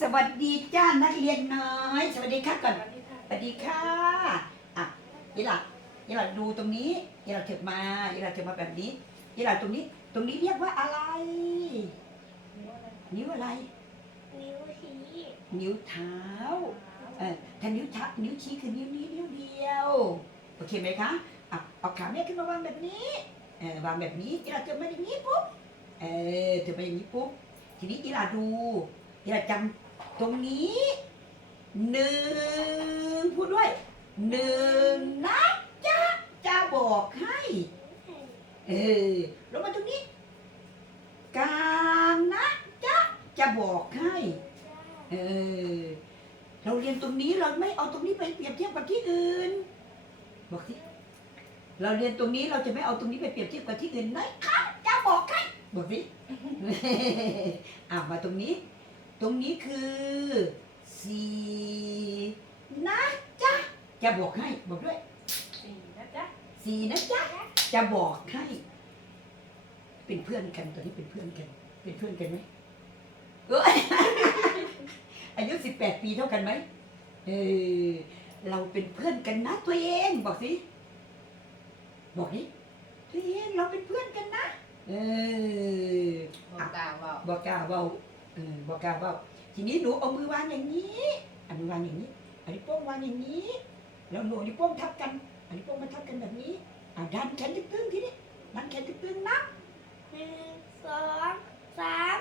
สวัสดีจ้านักเรียนน้อย สวัสดีค่ะก่อนสวัสดีค่ะอะยี่หล่ะยี่หล่ะดูตรงนี้ยี่หล่ะเถิบมายี่หล่ะเถิบมาแบบนี้ยี่หล่ะตรงนี้ ตรงนี้เรียกว่าอะไร นิ้วอะไร นิ้วชี้นิ้วเท้าเออถ้านิ้วเท้านิ้วชี้คือนิ้วนี้นิ้วเดียวโอเคไหมคะอะเอาขาแม่ขึ้นมาวางแบบนี้เออวางแบบนี้อีหลาเถิบมาอย่างนี้ปุ๊บเออเถิบมาอย่างนี้ปุ๊บทีนี้อีหลาดูอีหลาจำ ตรงนี้หนึ่งพูดด้วยหนึ่งนะจ๊ะจะบอกให้เออลงมาตรงนี้กลางนะจ๊ะจะบอกให้เออเราเรียนตรงนี้เราไม่เอาตรงนี้ไปเปรียบเทียบกับที่อื่นบอกสิเราเรียนตรงนี้เราจะไม่เอาตรงนี้ไปเปรียบเทียบกับที่อื่นนะคะจะบอกให้บอกสิอะมาตรงนี้ ตรงนี้คือสี่นะจ๊ะ จะบอกให้บอกด้วยสี่นะจ๊ะสี่นะจ๊ะ จะบอกให้ เป็นเพื่อนกันตอนนี้เป็นเพื่อนกัน เป็นเพื่อนกันไหมเอยอายุสิบแปดปีเท่ากันไหมเออเราเป็นเพื่อนกันนะตัวเองบอกสิบอกนี่ตัวเองเราเป็นเพื่อนกันนะ เออบอกกล่าวว่าบอกกล้าเบา เออบอกกล้าเบาทีนี้หนูเอามือวางอย่างนี้ อันนี้วางอย่างนี้ อันนี้วโป้งวางอย่างนี้ แล้วหนูอันนี้วโป้งทับกัน อันนี้วโป้งมาทับกันแบบนี้อ่าดันแขนตึ้งๆทีนี้ดันแขนตึ้งๆนับหนึ่งสองสาม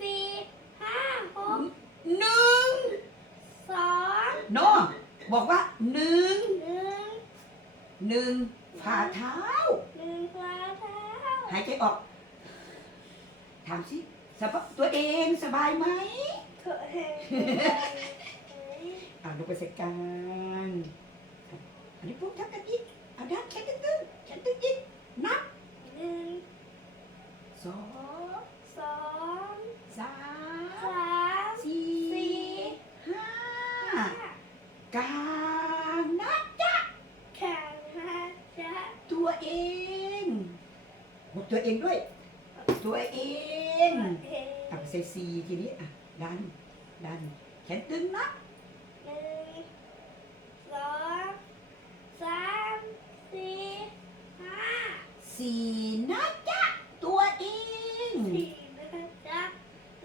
สี่ห้าหกหนึ่งสองโนบอกว่าหนึ่งหนึ่งหนึ่งฝ่าเท้าหนึ่งฝ่าเท้าหายใจออกถามสิ สบายตัวเองสบายไหมเธอเห็นอ่าลงไปใส่กลางอันนี้วโป้งทับกันอีกอ่าดันแขนตึ้งๆแขนตึ้งอีกนับหนึ่งสองสองสามสามสี่สี่ห้าห้ากลางนะแข่งห้าจ้ะตัวเองบอกตัวเองด้วย ตัวเอง เอเอาไปใส่ซีทีนี้อะดันดันแขนตึงนะหนึ่งสองสามสี่ห้าสี่นะจ๊ะตัวเองสี่นะคะจ๊ะ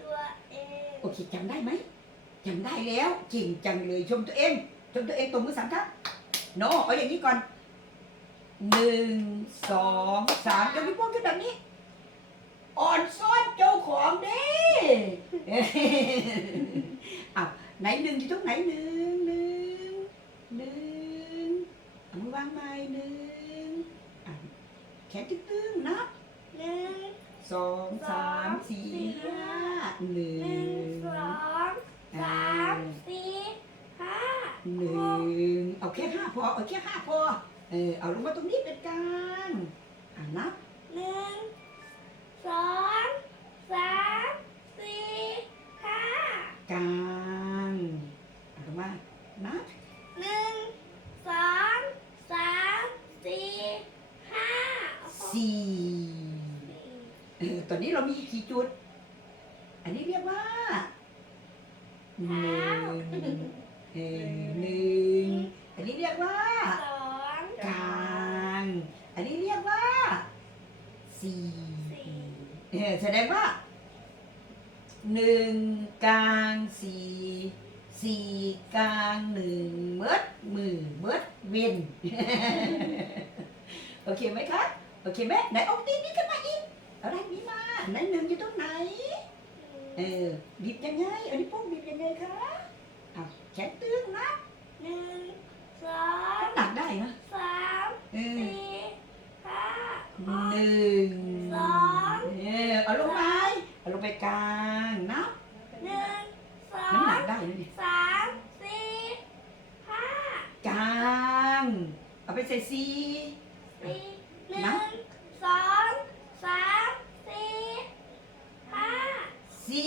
ตัวเองโอเคจำได้ไหมจำได้แล้วเก่งจังเลยชมตัวเองชมตัวเองตบมือสามครั้งโนเอาอย่างนี้ก่อนหนึ่งสองสามจะมีพวกขึ้นแบบนี้ อ่อนซ้อนเจ้าของเด้อ้าวไหนหนึ่งอยู่ตรงไหนหนึ่งหนึ่งหนึ่งเอามือวางไม้หนึ่งอะแขนตึ้งๆนับหนึ่งสองสามสี่ห้าหนึ่หนึ่งงสองสามสี่ห้าหนึ่งเอาแค่ห้าพอเอาแค่ห้าพอเออเอาลงมาตรงนี้เป็นกลางอะนับ ตอนนี้เรามีกี่จุด อันนี้เรียกว่าหนึ่งเออหนึ่งอันนี้เรียกว่าสองกลางอันนี้เรียกว่าสี่เออแสดงว่าหนึ่งกลางสี่สี่กลางหนึ่งเมิดมือเมิดเวียนโอเคไหมคะโอเคไหมไหนเอาตีนนี้ขึ้นมาอีก เอาได้นี้มาไหนหนึ่งอยู่ตรงไหน เออบีบยังไงอันนี้พวกบีบยังไงคะเอาแขนตึงนะหนึ่งสองน้ำหนักได้นะสามเออสี่ห้าหก หนึ่งสอง เออเอาลงไปเอาลงไปกลางนับหนึ่งสอน้ำหนังกได้นะนี่สามสี่ห้ากลาง เอาไปใส่ซีสี่หนึ่งสองสามสี่ห้า ซี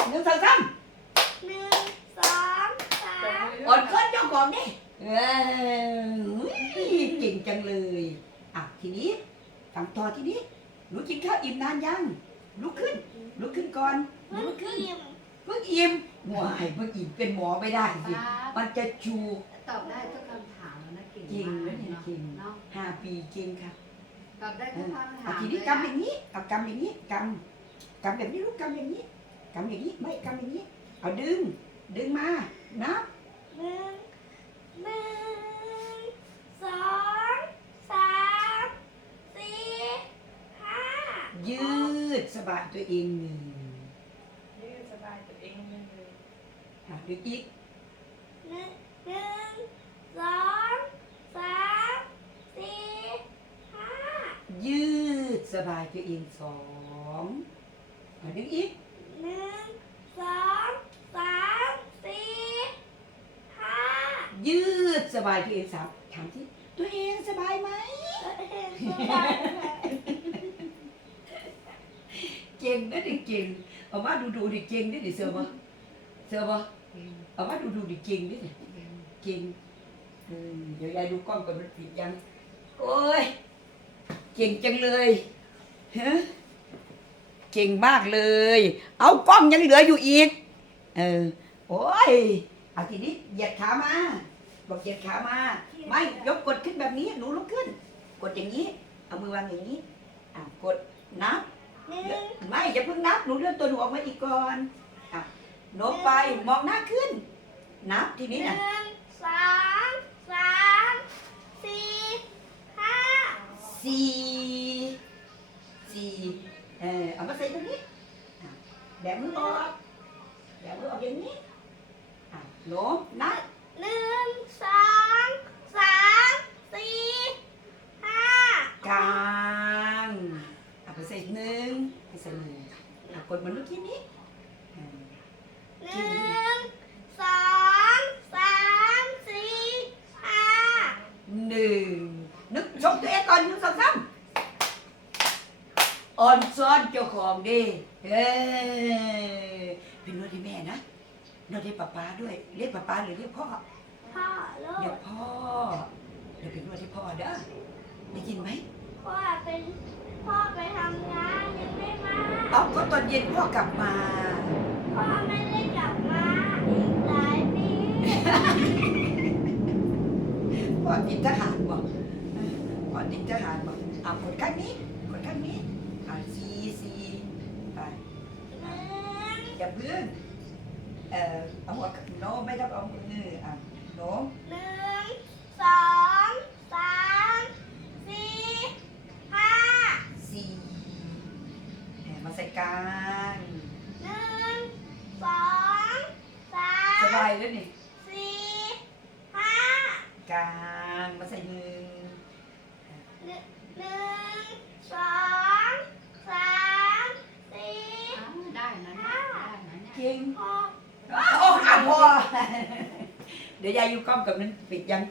ห นึ่งสองสามหนึ่งสองสามอ่อนค้อนเจ้าของนี่เอออุ๊ยเก่งจังเลยอะทีนี้ฟังต่อทีนี้หนูกินข้าวอิ่มนานยังลุกขึ้นลุกขึ้นก่อนหนูมันลุกขึ้นอิ่มเพิ่งอิ่มหวายเพิ่งอิ่มเป็นหมอไม่ได้สิป้ามันจะชูตอบได้ทุกคำถามแล้วนะเก่งจริงมากนะเนี่ยจริงเนาะห้าปีจริงค่ะตอบได้ทุกคำถาเอามทีนี้เลยกำอย่างนี้เอากำอย่างนี้กำกำแบบนี้ลูกกำอย่างนี้ กำอย่างนี้ไม่กำอย่างนี้ เอาดึง ดึงมานับหนึ่งหนึ่งสองสามสี่ห้ายืดสะบัดตัวเองหนึ่งยืดสบายตัวเองเลยอะดึงอีกหนึ่งหนึ่งสองสามสี่ห้ายืดสบายตัวเองสองอะดึงอีก หนึ่งสองสามสี่ห้ายืดสบายตัวเองสามถามที่ตัวเองสบายไหมสบายไหมเก่งนะดิเก่งเอามาดูดูดิเก่งดิดิเสือบ่เสือบ่เก่งเอามาดูดูดิเก่งดิดิเก่งเก่งเออเดี๋ยวยายดูกล้องก่อนมันผิดยัง โอ้ย เก่งจังเลยฮะ เก่งมากเลย เอากล้องยังเหลืออยู่อีก เออ โอ้ย เอาทีนี้เหยียดขามา บอกเหยียดขามา ไม่ ยกกดขึ้นแบบนี้ หนูลุกขึ้น กดอย่างนี้ เอามือวางอย่างนี้ อะกดนับหนึ่งไม่อย่าเพิ่งนับ หนูเลื่อนตัวหนูออกมาอีกก่อนอะโน้มไป มองหน้าขึ้น นับทีหนี้นึ่นะงสองสามสี่ห้าสี่สี่ เออเอามาใส่ตรงนี้อะแบมือออกแบมือออกอย่างนี้อะโน้มนับหนึ่งสองสามสี่ห้ากลางเอาไปใส่หนึ่งไปใส่หนึ่งอะกดเหมือนเมื่อกี้นี้อะหนึ่งสองสามสี่ห้าหนึ่งนึกชมตัวเองก่อนหนึ่งสองสาม อ่อนซ้อนเจ้าของดิเฮ้ยเป็นนวดให้แม่นะนวดให้ป้าป๊าด้วย เรียกป้าป๊าหรือเรียกพ่อ พ่อลูเดี๋ยกวพ่อ เดี๋ยวไปนวดให้พ่อเด้อได้ยินไหมพ่อเป็นพ่อไปทำงานยังไม่มา เอาก็ตอนเย็นพ่อกลับมา พ่อไม่ได้กลับมาอีกหลายปีพ่อติดทหารบอกพ่อติดทหารบอกอะกดข้างนี้กดข้างนี้ อะซีซีไปหนึ่งอย่าเพิ่งเอ่อเอาหัวโน้มไม่ต้องเอามืออะโน้มหนึ่งสองสามสี่ห้าสี่แหมมาใส่กลางหนึ่งสองสาสมบายแล้วนี่ สี่ห้าก ลางมาใส่หนึ่ง หนึ่งหนึ่งสองสามสี่ อ้าวได้นะเนี่ยได้ นะเนี่ยเก่งหกโอ้ขาพอ เดี๋ยวยายอยู่กล้องกับนั้นปิดยัง